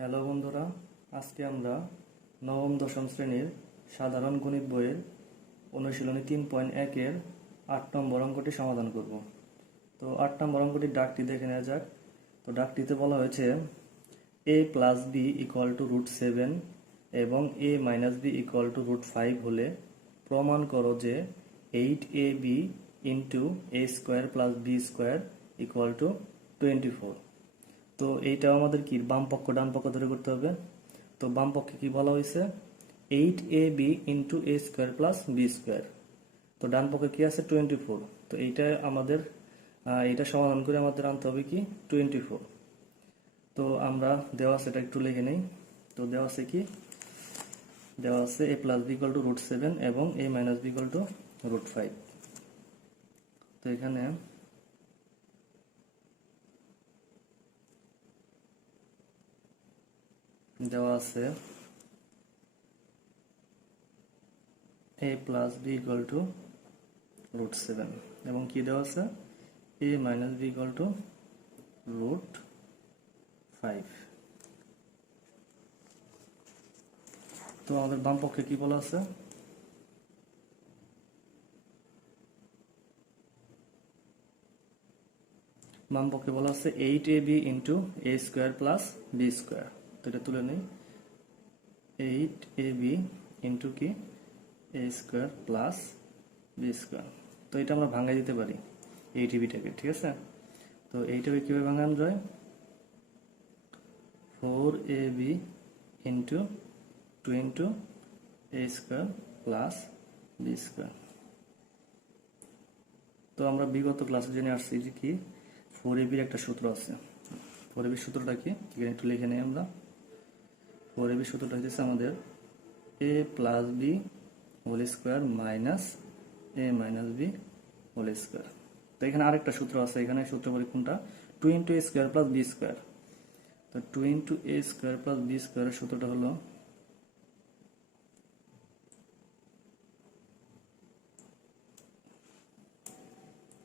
Hello বন্ধুরা, আজকে আমরা নবম দশম শ্রেণীর সাধারণ গণিত বইয়ের অনুশীলনী 3.1-এর 8 নম্বর অঙ্কটি সমাধান করব। তো 8 নম্বর অঙ্কটির ডাকটি দেখে নেওয়া যাক। তো ডাকটিতে বলা হয়েছে a plus b equal to √7 এবং a minus b equal to √5 হলে প্রমাণ করো যে 8ab into a square plus B square equal to 24। তো এইটাও আমাদের কি বাম পক্ষ ডান পক্ষ ধরে করতে হবে। তো বাম পক্ষে কি বলা হয়েছে 8ab into a square plus B square. তো ডান পক্ষে কি আছে 24। তো এইটা আমাদের এইটা সমাধান করে আমাদের আনতে হবে কি 24। তো আমরা দেওয়া আছে এটা একটু লিখে নেই। তো দেওয়া আছে কি দেওয়া আছে a plus b equal to √7 এবং a minus b equal to √5। তো এখানে দেওয়া আছে a plus b equal to √7 এবং কি দেওয়া আছে a minus b equal to √5। তো আমাদের বাম পক্ষে কি বলা আছে বাম পক্ষে বলা আছে 8ab into a square plus B square. তো এটা তুলে নেই 8ab ইন্টু কি a square plus B square. তো এটা আমরা ভাঙাই দিতে পারি 8abটাকে, ঠিক আছে। তো এইটাকে কিভাবে ভাঙানো যায় 4ab into 2 into a square plus B square. তো আমরা বিগত ক্লাসে জেনে আসছি যে কি 4ab একটা সূত্র আছে। 4ab সূত্রটা কি এখানে একটু লিখে নেই আমরা। 4ab সূত্রটা হচ্ছে আমাদের a plus b whole square minus a minus b whole square. তো এখানে আরেকটা সূত্র আছে, এখানে সূত্র বলি কোনটা 2 into a square plus B square. তো 2 into a square plus b স্কোয়ারের সূত্রটা হলো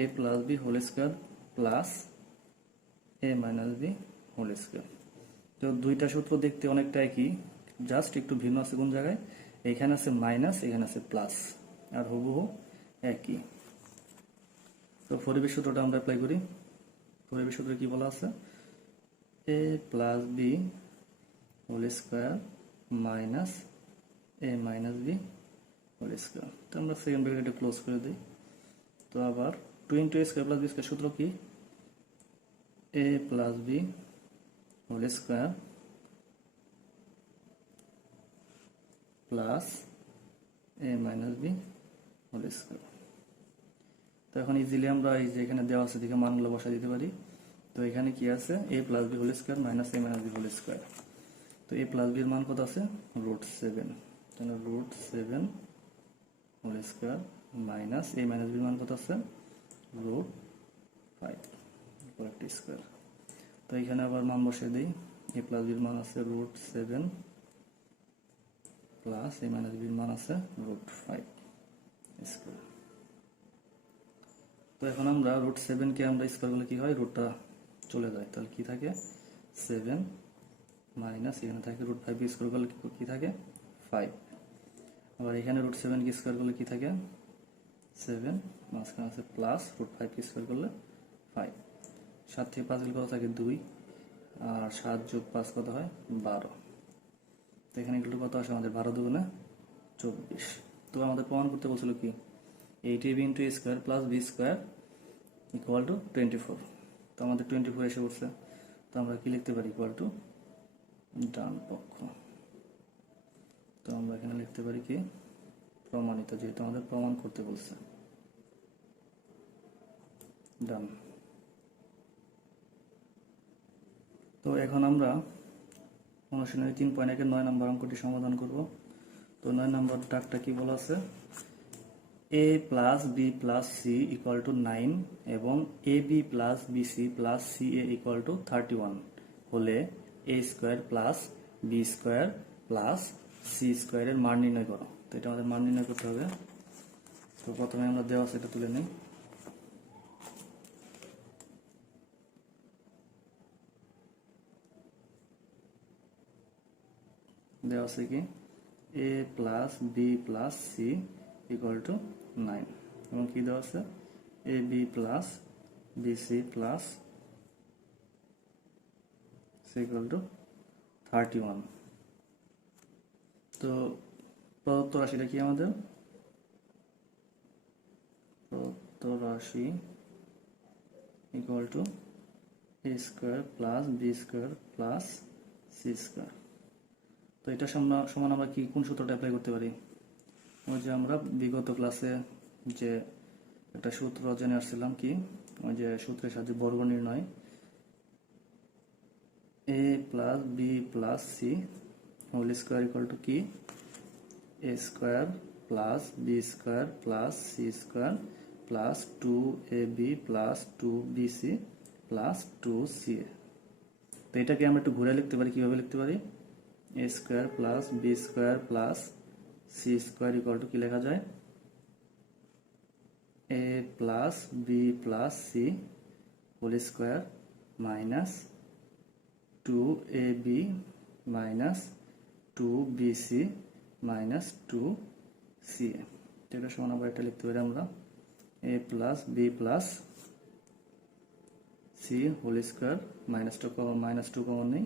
a plus b whole square plus a minus b whole square. তো দুইটা সূত্র দেখতে অনেকটা একই, জাস্ট একটু ভিন্ন আছে কোন জায়গায়, এখানে আছে মাইনাস এখানে আছে প্লাস, আর হুবহু একই। তো 4ab সূত্রটা আমরা অ্যাপ্লাই করি। 4ab সূত্রে কি বলা আছে a plus b whole square minus a minus b whole square. তো আমরা সেকেন্ড ব্র্যাকেটে ক্লোজ করে দিই। তো আবার 2 into a square plus B square সূত্র কি a plus b whole square plus a minus b whole square. তো এখন ইজিলি আমরা এই যে এখানে দেওয়া আছে দেখে মানগুলো বসা দিতে পারি। তো এখানে কি আছে a plus b whole square minus a minus b whole square. তো a প্লাস বির মান কত আছে √7, তাহলে √7 whole square minus a minus বির মান কত আছে √5 স্কোয়ার। তো এখানে আবার মান বসিয়ে দিই, a প্লাস বির মান আছে √7 প্লাস a মাইনাস বির মান আছে √5 স্কোয়ার। তো এখন আমরা √7 কে আমরা স্কোয়ার করলে কি হয় রুটটা চলে যায়, তাহলে কি থাকে 7 মাইনাস এখানে থাকে √5 স্কোয়ার করলে কি থাকে 5। আবার এখানে √7 কে স্কোয়ার করলে কি থাকে 7 মাঝখানে আছে প্লাস √5 কে স্কোয়ার করলে 5। 7 থেকে 5 গেলে কত থাকে 2, আর 7 যোগ 5 কত হয় 12। তো এখানে একটু কত আসে আমাদের 12 দুগুণে 24। তো আমাদের প্রমাণ করতে বলছিল কি 8ab into a square plus B square equal to 24। তো আমাদের 24 এসে পড়ছে। তো আমরা কি লিখতে পারি ইকুয়াল টু ডান পক্ষ। তো আমরা এখানে লিখতে পারি কি প্রমাণিত, যেহেতু আমাদের প্রমাণ করতে বলছে ডান। তো এখন আমরা অনুশীলনী 3.1-এর 9 নম্বর অঙ্কটি সমাধান করব। তো 9 নম্বর ডাকটা কি বলা আছে a plus B plus C equal to 9 এবং A B plus BC plus C A equal to 31 হলে a square plus B square plus C স্কোয়ারের মান নির্ণয় করো। তো এটা আমাদের মান নির্ণয় করতে হবে। তো প্রথমে আমরা দেওয়া সেটা তুলে নিই। দেওয়া আছে কি a plus B plus C equal to 9 এবং কি দেওয়া আছে A B plus B C plus C equal to 31। তো প্রদত্ত রাশিটা কি আমাদের প্রদত্ত রাশি equal to A square plus B square plus C square. তো এটা সমান আমরা কি কোন সূত্রটা অ্যাপ্লাই করতে পারি? ওই যে আমরা বিগত ক্লাসে যে একটা সূত্র জেনে আসছিলাম কি ওই যে সূত্রের সাহায্যে বর্গ নির্ণয় A plus B plus C whole square equal to কি A square plus B square plus C square plus 2ab plus 2bc plus 2ca। তো এটাকে আমরা একটু ঘুরে লিখতে পারি, কিভাবে লিখতে পারি A square plus B square plus C square equal to কি লেখা যায় A plus B plus C whole square minus 2ab minus 2bc minus 2ca। এটা সমান আবার এটা লিখতে পারি আমরা A plus B plus C whole square minus two common নেই,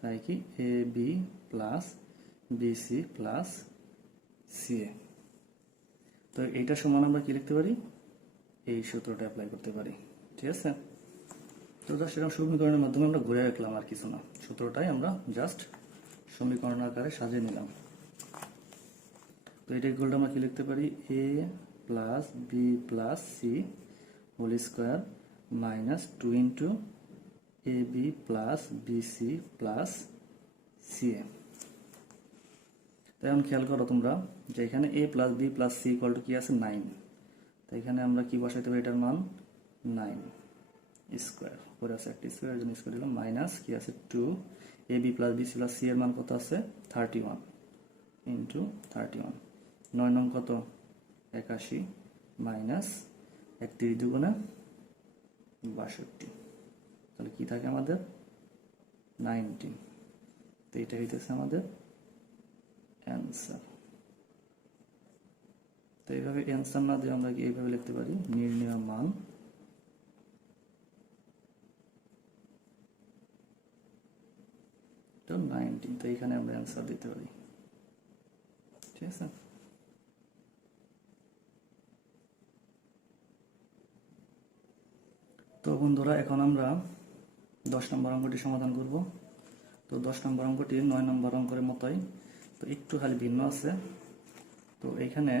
তাই কি A B plus B C plus C এ। তো এইটা সমান আমরা কি লিখতে পারি এই সূত্রটা অ্যাপ্লাই করতে পারি, ঠিক আছে। তো জাস্ট এরকম সমীকরণের মাধ্যমে আমরা ঘুরে রাখলাম, আর কিছু না, সূত্রটাই আমরা জাস্ট সমীকরণ আকারে সাজিয়ে নিলাম। তো এটা ইকুয়াল টু আমরা কি লিখতে পারি A plus B plus C whole square minus 2 into A B plus B C plus C এ। তো এখন খেয়াল করো তোমরা যে এখানে A plus B plus C equal to কি আছে 9। তো এখানে আমরা কি বসাইতে পারি এটার মান 9 স্কোয়ার, পরে আছে একটা স্কোয়ার এর জন্য স্কোয়ার দিলাম মাইনাস কি আছে 2 A B plus B C plus C এর মান কত আছে 31 ইন্টু 31 9 নং কত 81 মাইনাস 31 দুগুণে 62, তাহলে কি থাকে আমাদের 19। তো এটা হইতেছে আমাদের অ্যান্সার। তো এইভাবে অ্যান্সার না দিয়ে আমরা কি এইভাবে লিখতে পারি নির্ণয় মান তো 19। তো এখানে আমরা অ্যান্সার দিতে পারি, ঠিক আছে। তো বন্ধুরা এখন আমরা 10 নম্বর অঙ্কটি সমাধান করব। তো 10 নম্বর অঙ্কটি 9 নম্বর অঙ্কের মতোই, তো একটু খালি ভিন্ন আছে। তো এখানে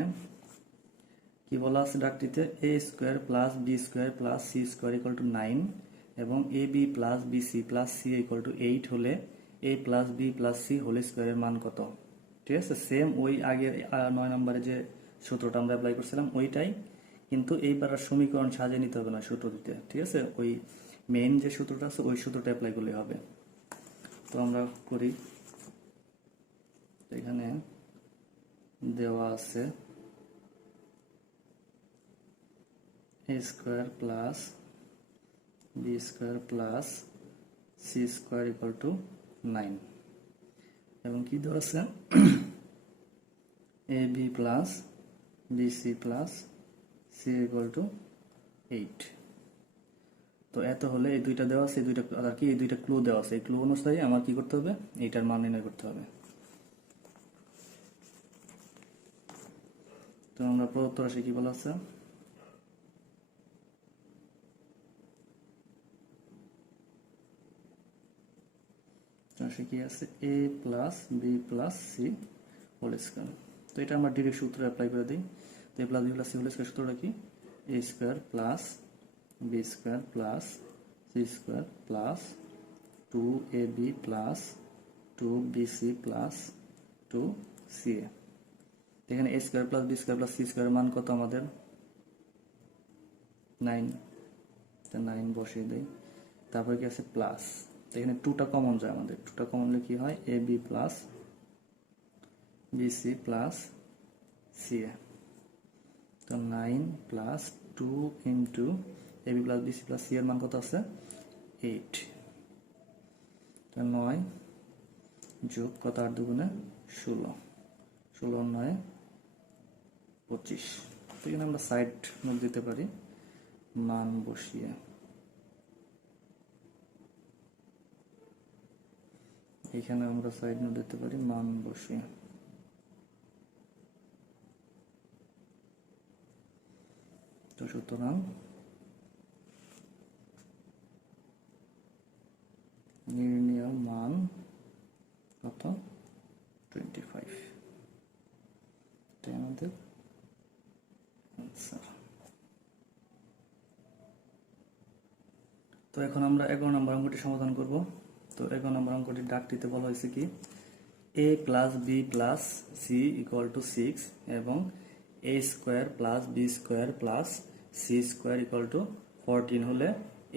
কি বলা আছে ডাকটিতে A square plus B square plus C square equal to 9 এবং A B plus B C plus C equal to 8 হলে A plus B plus C whole স্কোয়ারের মান কত? ঠিক আছে, সেম ওই আগের 9 নম্বরে যে সূত্রটা আমরা অ্যাপ্লাই করছিলাম ওইটাই, কিন্তু এইবার আর সমীকরণ সাজিয়ে নিতে হবে না সূত্র দিতে, ঠিক আছে। ওই মেইন যে সূত্রটা আছে ওই সূত্রটা অ্যাপ্লাই করলে হবে। তো আমরা করি, এখানে দেওয়া আছে A square plus B square plus C square equal to 9 এবং কি দেওয়া আছে A B plus B C plus C equal to 8। তো এত হলে এই দুইটা দেওয়া আছে, এই দুইটা আর কি এই দুইটা ক্লু দেওয়া আছে, এই ক্লু অনুযায়ী আমার কি করতে হবে এইটার মান নির্ণয় করতে হবে। তো আমরা প্রদত্ত রাশি কি বলা আছে রাশি কি আছে A plus B plus C whole square. তো এটা আমরা ডিরেক্ট সূত্র অ্যাপ্লাই করে দিই। তো A plus B plus C whole square সূত্রটা কি A square plus B square plus C square plus 2ab plus 2bc plus 2ca। এখানে a square plus B square plus C স্কোয়ারের মান কত আমাদের 9, 9 বসিয়ে দেই। তারপরে কি আছে প্লাস, এখানে 2টা কমন যায় আমাদের, 2টা কমন হলে কি হয় A B plus BC plus CA. তো 9 plus 2 into A B plus BC plus C এর মান কত আছে 8। তো 9 যোগ কত 8 দুগুণে 16, 16 9 25। এখানে আমরা সাইড নোট দিতে পারি মান বসিয়ে। এখানে আমরা সাইড নোট দিতে পারি মান বসিয়ে। তো সুতরাং নির্ণীয় মান কত 25, এটাই আমাদের অ্যান্সার। তো এখন আমরা 11 নম্বর অঙ্কটি সমাধান করব। তো 11 নম্বর অঙ্কটির ডাকটিতে বলা হয়েছে কি a plus B plus C equal to 6 এবং a square plus B square plus C square equal to 14 হলে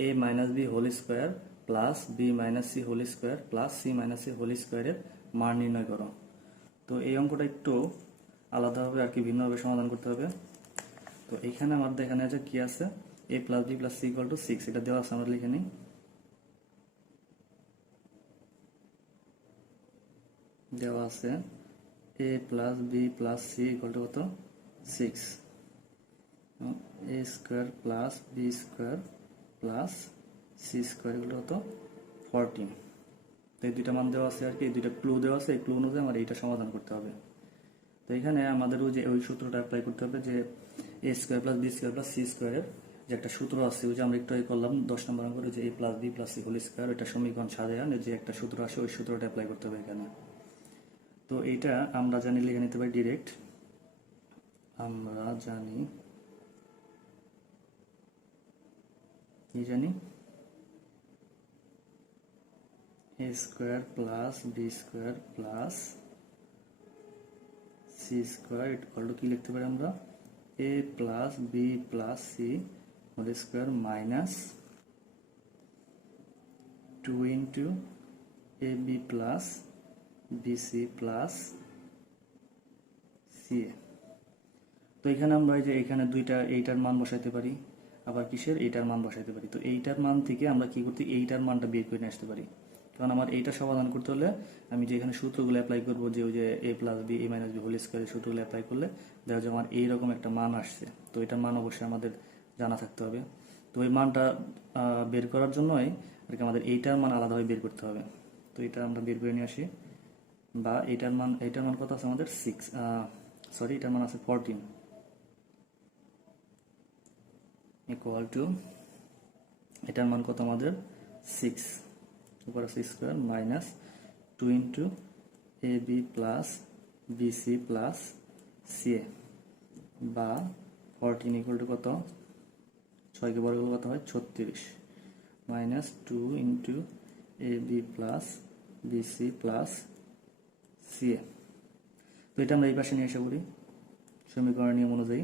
a minus b whole square plus b minus c whole square plus c minus c whole স্কোয়ারের মান নির্ণয় করো। তো এই অঙ্কটা একটু আলাদাভাবে আর কি ভিন্নভাবে সমাধান করতে হবে। তো এখানে আমার দেখানো আছে কি আছে a plus B plus C equal to 6, এটা দেওয়া আছে, আমরা লিখে নিই। দেওয়া আছে a plus B plus C equal to কত 6, a square plus B square plus C square equal to কত 14। তো এই দুইটা মান দেওয়া আছে আর কি, এই দুইটা ক্লু দেওয়া আছে, এই ক্লু অনুযায়ী আমার এইটা সমাধান করতে হবে। তো এখানে আমাদের ওই সূত্রটা অ্যাপ্লাই করতে হবে যে a square plus B square plus C স্কোয়ারের যে একটা সূত্র আছে, ওই যে আমরা একটু করলাম 10 নম্বর অঙ্কে যে a plus B plus C whole square, এটা সমীকরণ সাজায় যে একটা সূত্র আসে, ওই সূত্রটা অ্যাপ্লাই করতে হবে এখানে। তো এইটা আমরা জানি লিখে নিতে পারি ডিরেক্ট। আমরা জানি কি জানি a square plus B square plus C square equal to কি লিখতে পারি আমরা a plus B plus C whole square minus 2 into A B plus BC plus CA. তো এখানে আমরা এই যে এখানে দুইটা এইটার মান বসাইতে পারি, আবার কিসের এইটার মান বসাইতে পারি। তো এইটার মান থেকে আমরা কি করতে এইটার মানটা বের করে নিয়ে আসতে পারি। কারণ আমার এইটা সমাধান করতে হলে আমি যে এখানে সূত্রগুলো অ্যাপ্লাই করবো, যে ওই যে a plus b a minus b whole স্কোয়ারের সূত্রগুলো অ্যাপ্লাই করলে দেখা যায় আমার এইরকম একটা মান আসছে। তো এটার মান অবশ্যই আমাদের জানা থাকতে হবে। তো ওই মানটা বের করার জন্যই আর কি আমাদের এইটার মান আলাদাভাবে বের করতে হবে। তো এটা আমরা বের করে নিয়ে আসি। বা এইটার মান কত আছে আমাদের 6, সরি এটার মান আছে 14 ইকুয়াল টু এটার মান কত আমাদের 6 উপর আছে square minus 2 into A B plus BC plus CA বা 14 ইকুয়াল টু কত 6 কে বর্গ করলে কত হয় 36 minus 2 into A B plus BC plus CA. তো এটা আমরা এই পাশে নিয়ে এসে করি সমীকরণ নিয়ম অনুযায়ী।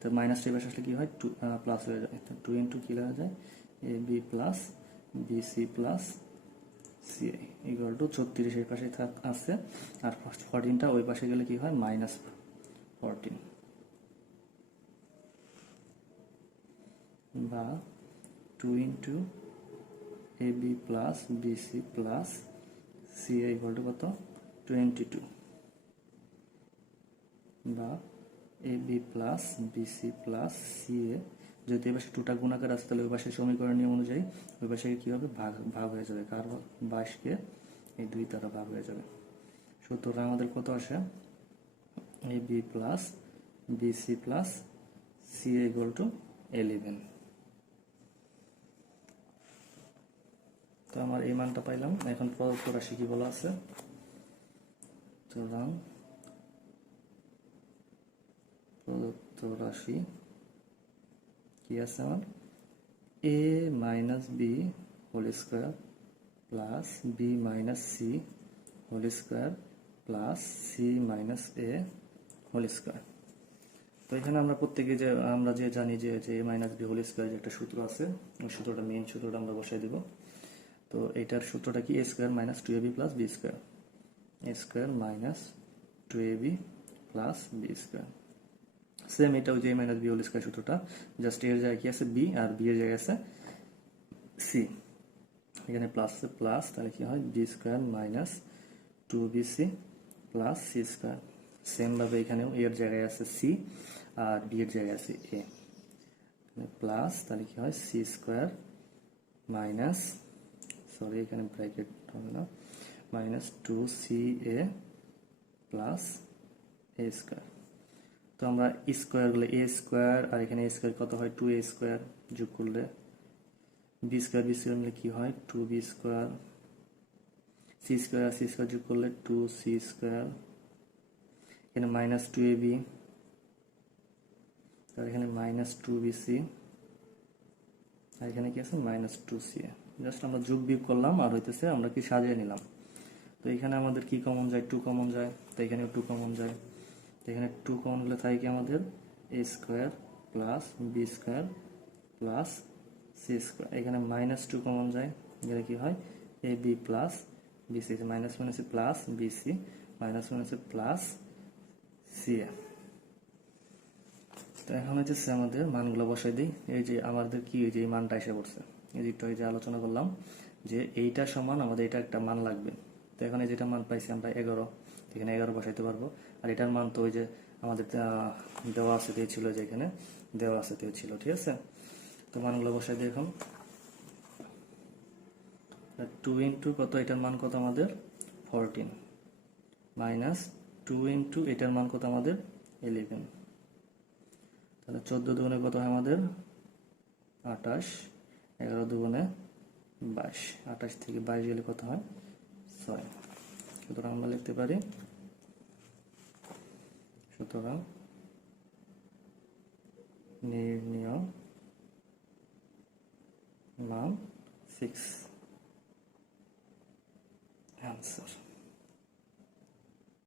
তো মাইনাস এই পাশে আসলে কি হয় প্লাস হয়ে যায়। তো 2 ইন্টু কি লেখা যায় A B plus BC plus CA equal to 36 এই পাশে আছে, আর 14টা ওই পাশে গেলে কি হয় মাইনাস 14 বা 2 into A B plus BC plus CA equal to কত 22 বা A B plus BC plus CA. যদি এ পাশে 2টা গুণাকার আছে তাহলে ওই পাশে সমীকরণ নিয়ম অনুযায়ী ওই পাশে কি হবে ভাগ হয়ে যাবে, কার 22কে এই 2 দ্বারা ভাগ হয়ে যাবে। সুতরাং আমাদের কত আসে A B plus BC plus CA equal to 11। তো আমার এই মানটা পাইলাম। এখন প্রদত্ত রাশি কি বলা আছে, সুতরাং প্রদত্ত রাশি কি আছে আমার a minus b whole square plus b minus c whole square plus c minus a whole square. তো এখানে আমরা প্রত্যেকে আমরা জানি যে a minus b whole square যে একটা সূত্র আছে, ওই সূত্রটা মেইন সূত্রটা আমরা বসাই দেব। তো এইটার সূত্রটা কি a square minus 2ab plus B square, a square minus 2ab plus B square. Same এটা ওই যে মাইনাস বি হোল স্কোয়ার সূত্রটা, জাস্ট এর জায়গায় কি আছে বি আর বি এর জায়গায় আছে সি। এখানে প্লাস আছে প্লাস, তাহলে কি হয় b square minus 2bc plus C square. সেমভাবে এখানেও এর জায়গায় আছে সি আর বি এর জায়গায় আছে এ, প্লাস তাহলে কি হয় সি স্কোয়ার মাইনাস, সরি এখানে ব্র্যাকেট হবে না, মাইনাস 2ca প্লাস এ স্কোয়ার। তো আমরা স্কোয়ার করলে এ স্কোয়ার আর এখানে এ স্কোয়ার কত হয় 2a স্কোয়ার, যোগ করলে বি স্কোয়ার মিলে কি হয় 2b স্কোয়ার, সি স্কোয়ার আর সি স্কোয়ার যোগ করলে 2c স্কোয়ার, এখানে মাইনাস 2ab, আর এখানে মাইনাস 2bc, আর এখানে কি আছে মাইনাস 2ca। জাস্ট আমরা যোগ বিয়োগ করলাম আর হইতেছে আমরা কি সাজিয়ে নিলাম। তো এখানে আমাদের কি কমন যায় 2 কমন যায়, তো এখানে 2 কমন যায়, তো এখানে 2 কমন হলে থাকে কি আমাদের a square plus B square plus C square, এখানে মাইনাস 2 কমন যায়, এখানে কি হয় A B plus bc, minus মাইনাসে প্লাস বিসি, মাইনাস মাইনাসে প্লাস সি এ। তো এখন হচ্ছে আমাদের মানগুলো বসাই দিই। এই যে আমাদের কি এই যে এই মানটা এসে পড়ছে, এই যে একটু যে আলোচনা করলাম যে এইটা সমান আমাদের এটা একটা মান লাগবে। তো এখানে যেটা মান পাইছি আমরা 11, এখানে 11 বসাইতে পারবো। আর এটার মান তো ওই যে আমাদের দেওয়া আছে ছিল, যে এখানে দেওয়া আছে ছিল, ঠিক আছে। তো মানগুলো বসাই দিই এখন। 2 ইন্টু কত, এটার মান কত আমাদের 14, মাইনাস 2 ইন্টু এটার মান কত আমাদের 11, তাহলে 14 দুগুণে কত হয় আমাদের 28, 11 দুগুণে 22, 28 থেকে 22 গেলে কত হয় 6। সুতরাং আমরা লিখতে পারি, সুতরাং নির্ণীয় মান 6 অ্যান্সার।